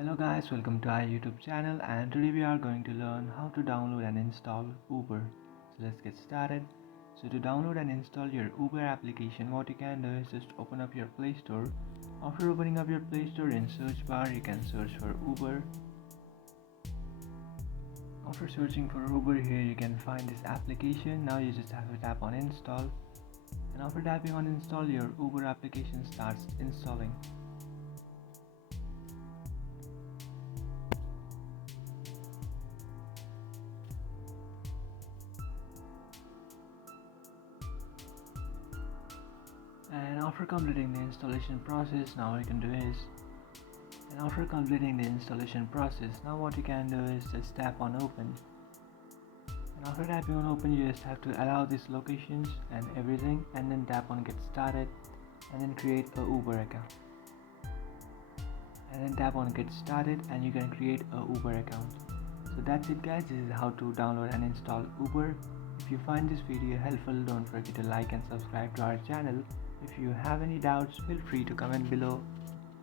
Hello guys, welcome to our YouTube channel, and today we are going to learn how to download and install Uber. So let's get started. So to download and install your Uber application, what you can do is just open up your Play Store. After opening up your Play Store, in search bar you can search for Uber. After searching for Uber, here you can find this application. Now you just have to tap on install, and after tapping on install, your Uber application starts installing. And after completing the installation process, now what you can do is after completing the installation process, now what you can do is just tap on open, and after tapping on open you just have to allow these locations and everything, and then tap on get started, and then create a Uber account, and then tap on get started and you can create a Uber account. So that's it guys, this is how to download and install Uber. If you find this video helpful, don't forget to like and subscribe to our channel. If you have any doubts, feel free to comment below.